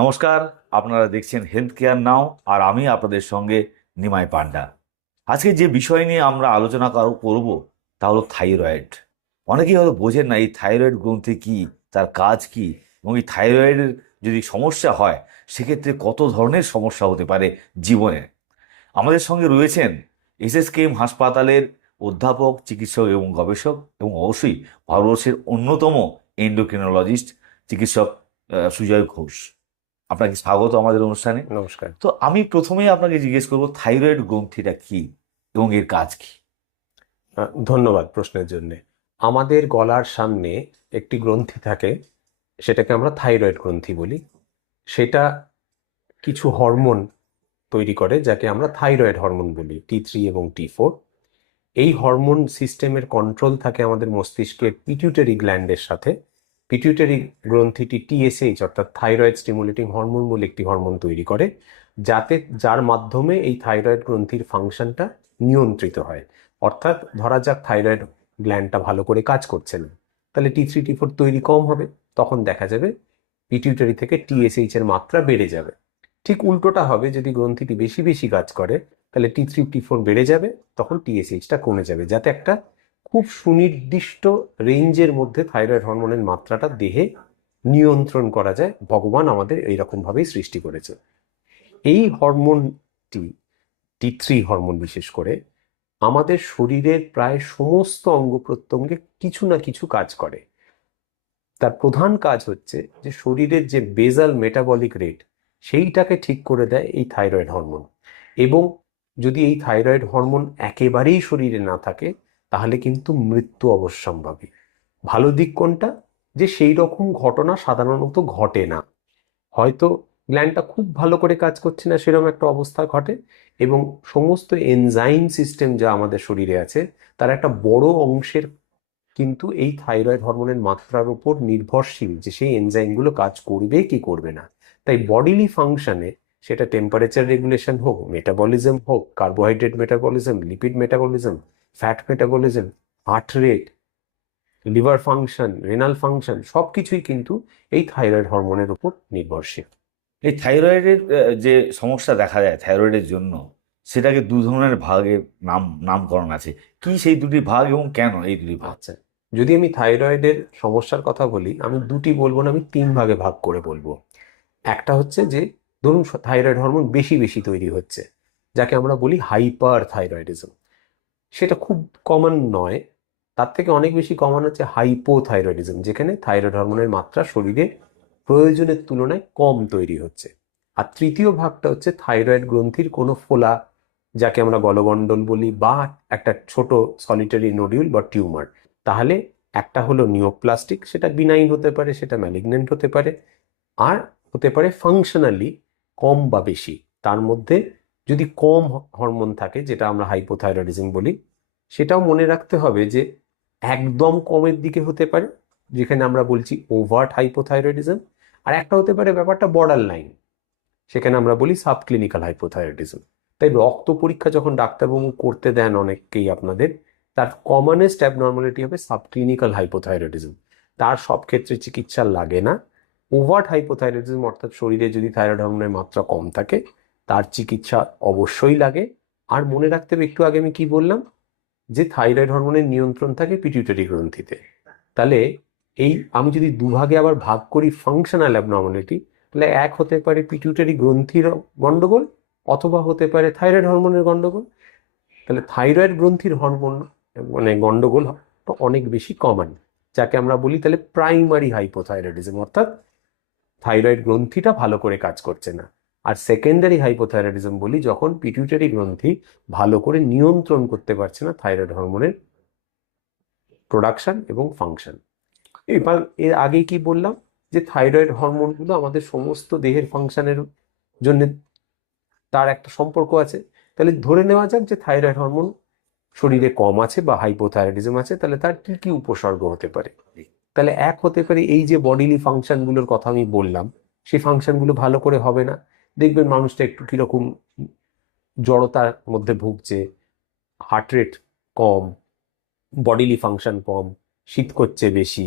নমস্কার, আপনারা দেখছেন হেলথ কেয়ার নাও, আর আমি আপনাদের সঙ্গে নিমাই পান্ডা। আজকে যে বিষয় নিয়ে আমরা আলোচনা করব তা হলো থাইরয়েড। অনেকেই হয়তো বোঝেন না এই থাইরয়েড গ্রন্থি কি, তার কাজ কি, এবং এই থাইরয়েডের যদি সমস্যা হয় সেক্ষেত্রে কত ধরনের সমস্যা হতে পারে জীবনে। আমাদের সঙ্গে রয়েছেন এসএসকেএম হাসপাতালের অধ্যাপক, চিকিৎসক এবং গবেষক, এবং অবশ্যই ভারতবর্ষের অন্যতম এন্ডোক্রিনোলজিস্ট চিকিৎসক সুজয় ঘোষ। আপনাকে স্বাগত আমাদের অনুষ্ঠানে। নমস্কার। তো আমি প্রথমেই আপনাকে জিজ্ঞেস করব থাইরয়েড গ্রন্থিটা কি এবং এর কাজ কি। ধন্যবাদ প্রশ্নের জন্য। আমাদের গলার সামনে একটি গ্রন্থি থাকে, সেটাকে আমরা থাইরয়েড গ্রন্থি বলি। সেটা কিছু হরমোন তৈরি করে, যাকে আমরা থাইরয়েড হরমোন বলি, T3 এবং T4। এই হরমোন সিস্টেমের কন্ট্রোল থাকে আমাদের মস্তিষ্কের পিটিউটারি গ্ল্যান্ডের সাথে। পিটিউটারি গ্রন্থিটি TSH অর্থাৎ থাইরয়েড স্টিমুলেটিং হরমোন বলে একটি হরমোন তৈরি করে, যার মাধ্যমে এই থাইরয়েড গ্রন্থির ফাংশনটা নিয়ন্ত্রিত হয়। অর্থাৎ ধরা যাক থাইরয়েড গ্ল্যান্ডটা ভালো করে কাজ করছে না, তাহলে T3 T4 তৈরি কম হবে, তখন দেখা যাবে পিটিউটারি থেকে TSH এর মাত্রা বেড়ে যাবে। ঠিক উল্টোটা হবে, যদি গ্রন্থিটি বেশি বেশি কাজ করে তাহলে T3 T4 বেড়ে যাবে, তখন TSHটা কমে যাবে, যাতে একটা খুব সুনির্দিষ্ট রেঞ্জের মধ্যে থাইরয়েড হরমোনের মাত্রাটা দেহে নিয়ন্ত্রণ করা যায়। ভগবান আমাদের এইরকম ভাবেই সৃষ্টি করেছে। এই হরমোনটি, T3 হরমোন বিশেষ করে, আমাদের শরীরের প্রায় সমস্ত অঙ্গ প্রত্যঙ্গে কিছু না কিছু কাজ করে। তার প্রধান কাজ হচ্ছে যে শরীরের যে বেজাল মেটাবলিক রেট, সেইটাকে ঠিক করে দেয় এই থাইরয়েড হরমোন। এবং যদি এই থাইরয়েড হরমোন একেবারেই শরীরে না থাকে, তাহলে কিন্তু মৃত্যু অবশ্যম্ভাবী। ভালো দিক কোনটা, যে সেই রকম ঘটনা সাধারণত ঘটে না। হয়তো গ্ল্যান্ডটা খুব ভালো করে কাজ করছে না, সেরকম একটা অবস্থা ঘটে, এবং সমস্ত এনজাইম সিস্টেম যা আমাদের শরীরে আছে তার একটা বড় অংশের কিন্তু এই থাইরয়েড হরমোনের মাত্রার উপর নির্ভরশীল, যে সেই এনজাইমগুলো কাজ করবে কি করবে না। তাই বডিলি ফাংশনে, সেটা টেম্পারেচার রেগুলেশন হোক, মেটাবলিজম হোক, carbohydrate metabolism, lipid metabolism, fat metabolism, heart rate, liver function, renal function, সবকিছুই কিন্তু এই থাইরয়েড হরমোনের উপর নির্ভরশীল। এই থাইরয়েডের যে সমস্যা দেখা যায় থাইরয়েডের জন্য, সেটাকে দু ধরনের ভাগে নামকরণ আছে। কি সেই দুটি ভাগ এবং কেন এই দুটি ভাগ? আচ্ছা, যদি আমি থাইরয়েডের সমস্যার কথা বলি, আমি দুটি বলবো না, আমি তিন ভাগে ভাগ করে বলবো। একটা হচ্ছে যে, ধরুন থাইরয়েড হরমোন বেশি বেশি তৈরি হচ্ছে, যাকে আমরা বলি হাইপার থাইরয়েডিজম। সেটা খুব কমন নয়, তার থেকে অনেক বেশি কমন হচ্ছে হাইপোথাইরয়েডিজম, যেখানে থাইরয়েড হরমোনের মাত্রা শরীরে প্রয়োজনের তুলনায় কম তৈরি হচ্ছে। আর তৃতীয় ভাগটা হচ্ছে থাইরয়েড গ্রন্থির কোনো ফোলা, যাকে আমরা গলগণ্ডল বলি, বা একটা ছোট সলিটারি নোডিউল বা টিউমার। তাহলে একটা হলো নিওপ্লাস্টিক, সেটা বিনাইন হতে পারে, সেটা ম্যালিগন্যান্ট হতে পারে, আর হতে পারে ফাংশনালি কম বা বেশি। তার মধ্যে যদি কম হরমোন থাকে, যেটা আমরা হাইপোথাইরয়েডিজম বলি, সেটাও মনে রাখতে হবে যে একদম কমের দিকে হতে পারে, যেখানে আমরা বলছি ওভার্ট হাইপোথাইরয়েডিজম। আর একটা হতে পারে ব্যাপারটা বর্ডার লাইন, সেখানে আমরা বলি সাবক্লিনিক্যাল হাইপোথাইরয়েডিজম। তাই রক্ত পরীক্ষা যখন ডাক্তারবাবু করতে দেন অনেককেই আপনাদের, তার কমনেস্ট অ্যাবনর্মালিটি হবে সাবক্লিনিক্যাল হাইপোথাইরয়েডিজম। তার সব ক্ষেত্রে চিকিৎসা লাগে না। ওভার্ট হাইপোথাইরয়েডিজম অর্থাৎ শরীরে যদি থাইরয়েড হরমোনের মাত্রা কম থাকে, তার চিকিৎসা অবশ্যই লাগে। আর মনে রাখতে হবে, একটু আগে আমি কি বললাম, যে থাইরয়েড হরমোনের নিয়ন্ত্রণ থাকে পিটিউটারি গ্রন্থিতে। তাহলে এই আমি যদি দুভাগে আবার ভাগ করি ফাংশনাল অ্যাবনর্মালিটি, তাহলে এক হতে পারে পিটিউটারি গ্রন্থির গন্ডগোল, অথবা হতে পারে থাইরয়েড হরমোনের গন্ডগোল। তাহলে থাইরয়েড গ্রন্থির হরমোন মানে গন্ডগোল অনেক বেশি কমন, যাকে আমরা বলি তাহলে প্রাইমারি হাইপোথাইরয়েডিজম, অর্থাৎ থাইরয়েড গ্রন্থিটা ভালো করে কাজ করছে না। আর সেকেন্ডারি হাইপোথাইরয়েডিজম বলি যখন পিটিউটারি গ্রন্থি ভালো করে নিয়ন্ত্রণ করতে পারছে না থাইরয়েড হরমোনের প্রোডাকশন এবং ফাংশন। এবার এর আগে কি বললাম, যে থাইরয়েড হরমোনগুলো আমাদের সমস্ত দেহের ফাংশনের জন্য তার একটা সম্পর্ক আছে। তাহলে ধরে নেওয়া যাক যে থাইরয়েড হরমোন শরীরে কম আছে বা হাইপোথাইরয়েডিজম আছে, তাহলে তার কি কি উপসর্গ হতে পারে? তাহলে এক হতে পারে এই যে বডিলি ফাংশনগুলোর কথা আমি বললাম, সেই ফাংশনগুলো ভালো করে হবে না। দেখবেন মানুষটা একটু কিরকম জড়তার মধ্যে ভুগছে, হার্ট রেট কম, বডিলি ফাংশন কম, শীত করছে বেশি,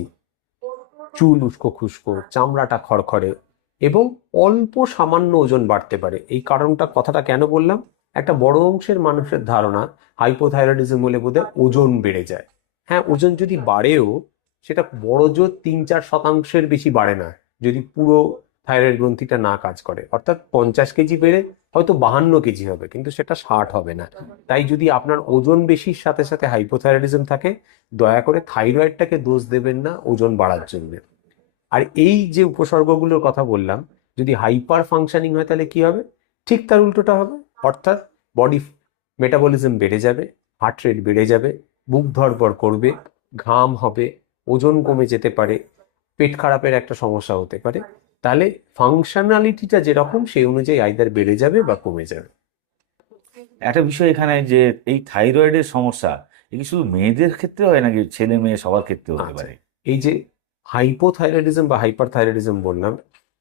চুল উস্কো খুস্কো, চামড়াটা খড়খড়ে, এবং অল্প সামান্য ওজন বাড়তে পারে। এই কথাটা কেন বললাম, একটা বড় অংশের মানুষের ধারণা হাইপোথাইরয়েডিজম হলে বোধহয় ওজন বেড়ে যায়। হ্যাঁ, ওজন যদি বাড়েও সেটা বড় জোর 3-4% বেশি বাড়ে না যদি পুরো থাইরয়েড গ্রন্থিটা না কাজ করে। অর্থাৎ 50 কেজি বেড়ে হয়তো 52 কেজি হবে, কিন্তু সেটা 60 হবে না। তাই যদি আপনার ওজন বেশির সাথে সাথে হাইপোথাইরয়েডিজম থাকে, দয়া করে থাইরয়েডটাকে দোষ দেবেন না ওজন বাড়ার জন্য। আর এই যে উপসর্গগুলোর কথা বললাম, যদি হাইপার ফাংশনিং হয় তাহলে কি হবে? ঠিক তার উল্টোটা হবে। অর্থাৎ বডি মেটাবলিজম বেড়ে যাবে, হার্ট রেট বেড়ে যাবে, বুক ধড়ফড় করবে, ঘাম হবে, ওজন কমে যেতে পারে, পেট খারাপের একটা সমস্যা হতে পারে। তাহলে ফাংশনালিটিটা যেরকম সেই অনুযায়ী আইদার বেড়ে যাবে বা কমে যাবে। একটা বিষয় এখানে যে এই থাইরয়েডের সমস্যা এ কি শুধু মেয়েদের ক্ষেত্রে হয় নাকি ছেলে মেয়ে সবার ক্ষেত্রে হতে আচ্ছা, পারে? এই যে হাইপোথাইরয়েডিজম বা হাইপারথাইরয়েডিজম বললাম,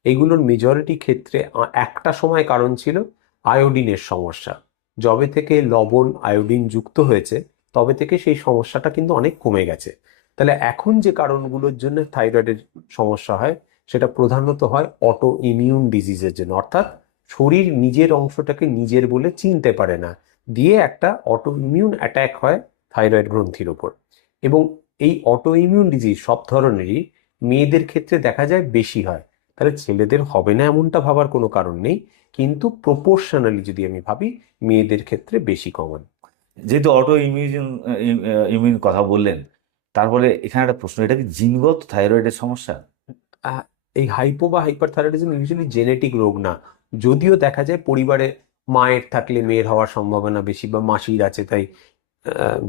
এগুলোর মেজরিটি ক্ষেত্রে একটা সময় কারণ ছিল আয়োডিনের সমস্যা। যবে থেকে লবণ আয়োডিন যুক্ত হয়েছে তবে থেকে সেই সমস্যাটা কিন্তু অনেক কমে গেছে। তাহলে এখন যে কারণগুলোর জন্য থাইরয়েডের সমস্যা হয় সেটা প্রধানত হয় অটো ইমিউন ডিজিজের জন্য। অর্থাৎ শরীর নিজের অংশটাকে নিজের বলে চিনতে পারে না, দিয়ে একটা অটো ইমিউন অ্যাটাক হয় থাইরয়েড গ্রন্থির ওপর। এবং এই অটো ইমিউন ডিজিজ সব ধরনেরই মেয়েদের ক্ষেত্রে দেখা যায় বেশি হয়। তাহলে ছেলেদের হবে না এমনটা ভাবার কোনো কারণ নেই, কিন্তু প্রপোর্শনালি যদি আমি ভাবি মেয়েদের ক্ষেত্রে বেশি কমন। যেহেতু অটো ইমিউন ইমিউন কথা বললেন, তারপরে এখানে একটা প্রশ্ন, এটা কি জিনগত থাইরয়েডের সমস্যা? এই হাইপো বা হাইপারথাইরয়েডিজম ইউজুয়ালি জেনেটিক রোগ না, যদিও দেখা যায় পরিবারে মায়ের থাকলে মেয়ের হওয়ার সম্ভাবনা বেশি, বা মাসির আছে তাই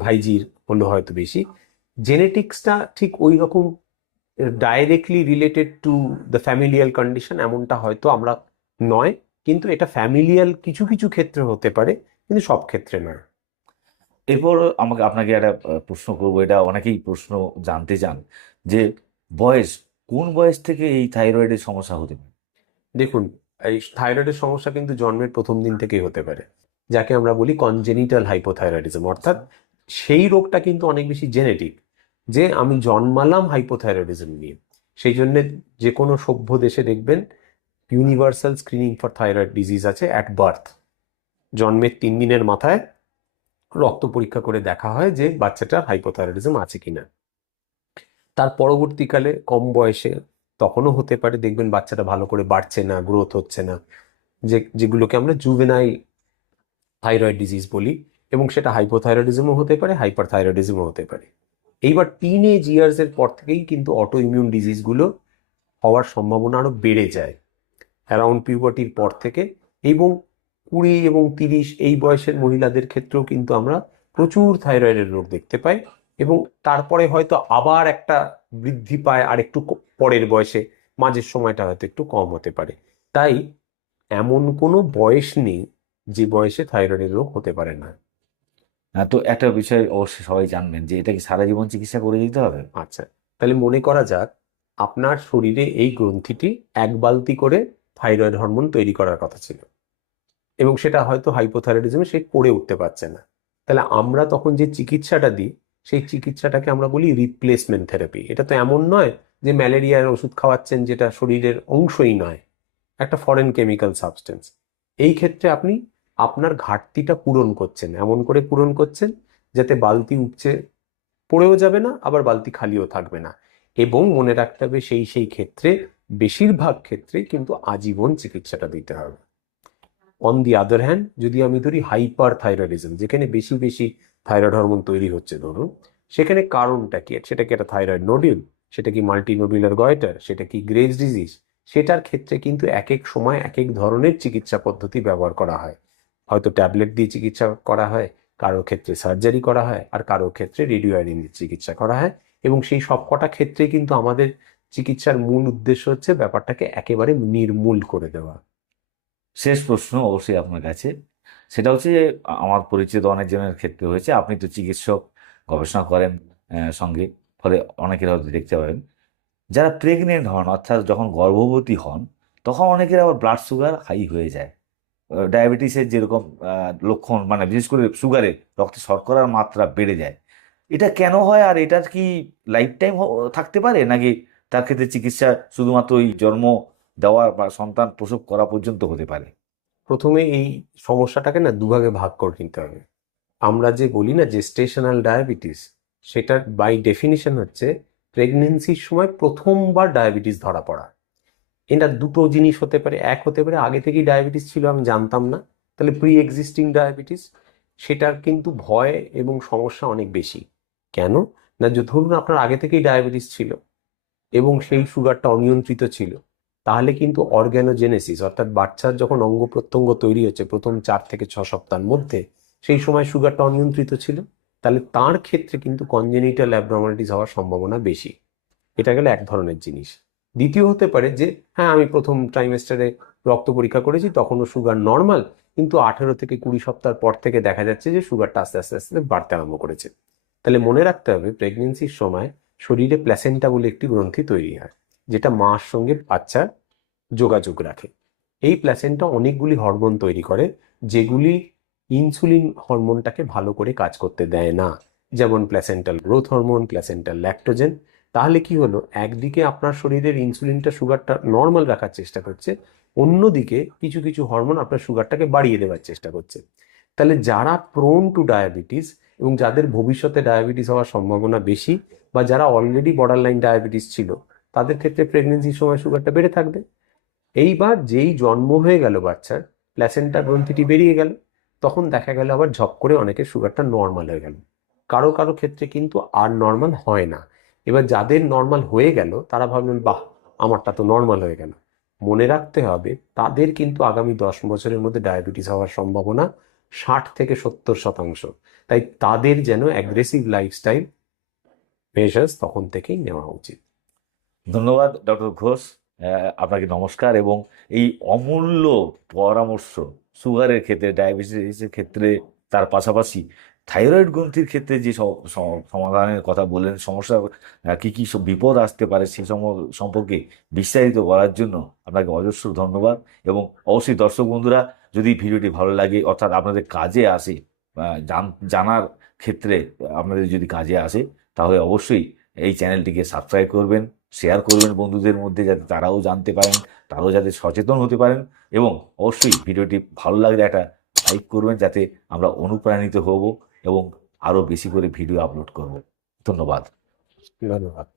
ভাইজির হলো হয়তো বেশি। জেনেটিক্সটা ঠিক ওই রকম directly related to the familial condition এমনটা হয়তো আমরা নয়, কিন্তু এটা ফ্যামিলিয়াল কিছু কিছু ক্ষেত্রে হতে পারে, কিন্তু সব ক্ষেত্রে নয়। এরপর আপনাকে একটা প্রশ্ন করবো, এটা অনেকেই প্রশ্ন জানতে চান যে বয়স, কোন বয়স থেকে এই থাইরয়েডের সমস্যা হতে পারে? দেখুন, এই থাইরয়েডের সমস্যা কিন্তু জন্মের প্রথম দিন থেকেই হতে পারে, যাকে আমরা বলি কনজেনিটাল হাইপোথাইরয়েডিজম। অর্থাৎ সেই রোগটা কিন্তু অনেক বেশি জেনেটিক, যে আমি জন্মালাম হাইপোথাইরয়েডিজম নিয়ে। সেই জন্য যে কোনো সভ্য দেশে দেখবেন universal screening for thyroid disease আছে অ্যাট বার্থ। জন্মের 3 দিনের মাথায় রক্ত পরীক্ষা করে দেখা হয় যে বাচ্চাটার হাইপোথাইরয়েডিজম আছে কিনা। তার পরবর্তীকালে কম বয়সে তখনও হতে পারে, দেখবেন বাচ্চাটা ভালো করে বাড়ছে না, গ্রোথ হচ্ছে না, যেগুলোকে আমরা জুভেনাইল থাইরয়েড ডিজিজ বলি। এবং সেটা হাইপোথাইরয়েডিজমও হতে পারে, হাইপারথাইরয়েডিজমও হতে পারে। এইবার টিনেজ ইয়ার্স এর পর থেকেই কিন্তু অটো ইমিউন ডিজিজগুলো হওয়ার সম্ভাবনা আরো বেড়ে যায়, অ্যারাউন্ড পিউবার্টির পর থেকে। এবং 20 এবং 30 এই বয়সের মহিলাদের ক্ষেত্রেও কিন্তু আমরা প্রচুর থাইরয়েডের রোগ দেখতে পাই। এবং তারপরে হয়তো আবার একটা বৃদ্ধি পায় আর একটু পরের বয়সে, মাঝের সময়টা হয়তো একটু কম হতে পারে। তাই এমন কোনো বয়স নেই যে বয়সে থাইরয়েডের রোগ হতে পারে না। তো একটা বিষয় অবশ্যই সবাই জানবেন যে এটা কি সারা জীবন চিকিৎসা করে দিতে হবে? আচ্ছা, তাহলে মনে করা যাক আপনার শরীরে এই গ্রন্থিটি 1 বালতি করে থাইরয়েড হরমোন তৈরি করার কথা ছিল, এবং সেটা হয়তো হাইপোথাইরয়েডিজমে সে করে উঠতে পারছে না। তাহলে আমরা তখন যে চিকিৎসাটা দিই সেই চিকিৎসাটাকে আমরা বলি রিপ্লেসমেন্ট থেরাপি। এটা তো এমন নয় যে ম্যালেরিয়ার ওষুধ খাওয়াচ্ছেন যেটা শরীরের অংশই নয়, একটা ফরেন কেমিক্যাল সাবস্টেন্স। এই ক্ষেত্রে আপনি আপনার ঘাটতিটা পূরণ করছেন, এমন করে পূরণ করছেন যাতে বালতি উপচে পড়েও যাবে না, আবার বালতি খালিও থাকবে না। এবং মনে রাখতে হবে সেই ক্ষেত্রে বেশিরভাগ ক্ষেত্রেই কিন্তু আজীবন চিকিৎসাটা দিতে হবে। অন দি আদার হ্যান্ড, যদি আমি ধরি হাইপার থাইরয়েডিজম, যেখানে বেশি বেশি থাইরয়েড হরমোন তৈরি হচ্ছে ধরুন, সেখানে কারণটা কি? সেটা কি একটা থাইরয়েড নোডিউল, সেটা কি মাল্টি নোডুলার গয়টার, সেটা কি গ্রেভস ডিজিজ? সেটার ক্ষেত্রে কিন্তু এক এক সময় এক এক ধরনের চিকিৎসা পদ্ধতি ব্যবহার করা হয়। হয়তো ট্যাবলেট দিয়ে চিকিৎসা করা হয়, কারো ক্ষেত্রে সার্জারি করা হয়, আর কারো ক্ষেত্রে রেডিও আয়োডিন দিয়ে চিকিৎসা করা হয়। এবং সেই সবকটা ক্ষেত্রে কিন্তু আমাদের চিকিৎসার মূল উদ্দেশ্য হচ্ছে ব্যাপারটাকে একেবারে নির্মূল করে দেওয়া। শেষ প্রশ্ন অবশ্যই আপনার কাছে, সেটা হচ্ছে যে আমার পরিচিত অনেকজনের ক্ষেত্রে হয়েছে, আপনি তো চিকিৎসক, গবেষণা করেন সঙ্গে, ফলে অনেকের হয়তো দেখতে পাবেন যারা প্রেগনেন্ট হন, অর্থাৎ যখন গর্ভবতী হন, তখন অনেকের আবার ব্লাড সুগার হাই হয়ে যায়। ডায়াবেটিসের যেরকম লক্ষণ, মানে বিশেষ করে সুগারের, রক্তে শর্করার মাত্রা বেড়ে যায়। এটা কেন হয়, আর এটা কি লাইফ টাইম থাকতে পারে, নাকি তার ক্ষেত্রে চিকিৎসা শুধুমাত্র ওই দেওয়া বা সন্তান প্রসব করা পর্যন্ত হতে পারে? প্রথমে এই সমস্যাটাকে না দুভাগে ভাগ করে নিতে হবে। আমরা যে বলি না জেস্টেশনাল ডায়াবেটিস, সেটার বাই ডেফিনিশন হচ্ছে প্রেগনেন্সির সময় প্রথমবার ডায়াবেটিস ধরা পড়া। এটা দুটো জিনিস হতে পারে, এক হতে পারে আগে থেকেই ডায়াবেটিস ছিল আমি জানতাম না, তাহলে প্রি এক্সিস্টিং ডায়াবেটিস, সেটার কিন্তু ভয় এবং সমস্যা অনেক বেশি। কেন না, যে ধরুন আপনার আগে থেকেই ডায়াবেটিস ছিল এবং সেই সুগারটা অনিয়ন্ত্রিত ছিল, তাহলে কিন্তু অর্গ্যানোজেনেসিস অর্থাৎ বাচ্চার যখন অঙ্গ প্রত্যঙ্গ তৈরি হচ্ছে প্রথম 4 থেকে 6 সপ্তাহের মধ্যে, সেই সময় সুগারটা অনিয়ন্ত্রিত ছিল, তাহলে তার ক্ষেত্রে কিন্তু কনজেনিটাল অ্যাবনর্মালিটিস হওয়ার সম্ভাবনা বেশি। এটা গেলে এক ধরনের জিনিস। দ্বিতীয় হতে পারে যে হ্যাঁ আমি প্রথম ট্রাইমেস্টারে রক্ত পরীক্ষা করেছি, তখনও সুগার নর্মাল, কিন্তু 18 থেকে 20 সপ্তাহ পর থেকে দেখা যাচ্ছে যে সুগারটা আস্তে আস্তে আস্তে বাড়তে আরম্ভ করেছে। তাহলে মনে রাখতে হবে প্রেগনেন্সির সময় শরীরে প্ল্যাসেন্টা বলে একটি গ্রন্থি তৈরি হয়, যেটা মার সঙ্গে বাচ্চার যোগাযোগ রাখে। এই প্ল্যাসেন্টা অনেকগুলি হরমোন তৈরি করে, যেগুলি ইনসুলিন হরমোনটাকে ভালো করে কাজ করতে দেয় না, যেমন placental growth hormone, placental Lactogen. তাহলে কি হলো, একদিকে আপনার শরীরের ইনসুলিনটা সুগারটা নর্মাল রাখার চেষ্টা করছে, অন্যদিকে কিছু কিছু হরমোন আপনার সুগারটাকে বাড়িয়ে দেওয়ার চেষ্টা করছে। তাহলে যারা প্রোন টু ডায়াবেটিস এবং যাদের ভবিষ্যতে ডায়াবেটিস হওয়ার সম্ভাবনা বেশি, বা যারা অলরেডি বর্ডার লাইন ডায়াবেটিস ছিল, তাদের ক্ষেত্রে প্রেগনেন্সির সময় সুগারটা বেড়ে থাকবে। এইবার যেই জন্ম হয়ে গেল বাচ্চার, প্ল্যাসেন্টা গ্রন্থিটি বেরিয়ে গেল, তখন দেখা গেল আবার ঝপ করে অনেকের সুগারটা নর্মাল হয়ে গেল। কারো কারো ক্ষেত্রে কিন্তু আর নর্মাল হয় না। এবার যাদের নর্মাল হয়ে গেল তারা ভাবলেন বাহ, আমারটা তো নর্মাল হয়ে গেল। মনে রাখতে হবে তাদের কিন্তু আগামী 10 বছরের মধ্যে ডায়াবেটিস হওয়ার সম্ভাবনা 60 থেকে 70%। তাই তাদের যেন অ্যাগ্রেসিভ লাইফস্টাইল মেজার্স তখন থেকেই নেওয়া উচিত। ধন্যবাদ ডক্টর ঘোষ, আপনাকে নমস্কার। এবং এই অমূল্য পরামর্শ সুগারের ক্ষেত্রে, ডায়াবেটিসের ক্ষেত্রে, তার পাশাপাশি থাইরয়েড গ্রন্থির ক্ষেত্রে যে সমাধানের কথা বললেন, সমস্যা কি কি সব বিপদ আসতে পারে সে সম্পর্কে বিস্তারিত বলার জন্য আপনাকে অজস্র ধন্যবাদ। এবং অবশ্যই দর্শক বন্ধুরা, যদি ভিডিওটি ভালো লাগে অর্থাৎ আপনাদের কাজে আসে, জানার ক্ষেত্রে আপনাদের যদি কাজে আসে, তাহলে অবশ্যই এই চ্যানেলটিকে সাবস্ক্রাইব করবেন, শেয়ার করবেন বন্ধুদের মধ্যে, যাতে তারাও জানতে পারেন, তারাও যাতে সচেতন হতে পারেন। এবং অবশ্যই ভিডিওটি ভালো লাগলে একটা লাইক করবেন, যাতে আমরা অনুপ্রাণিত হব এবং আরও বেশি করে ভিডিও আপলোড করব। ধন্যবাদ। ধন্যবাদ।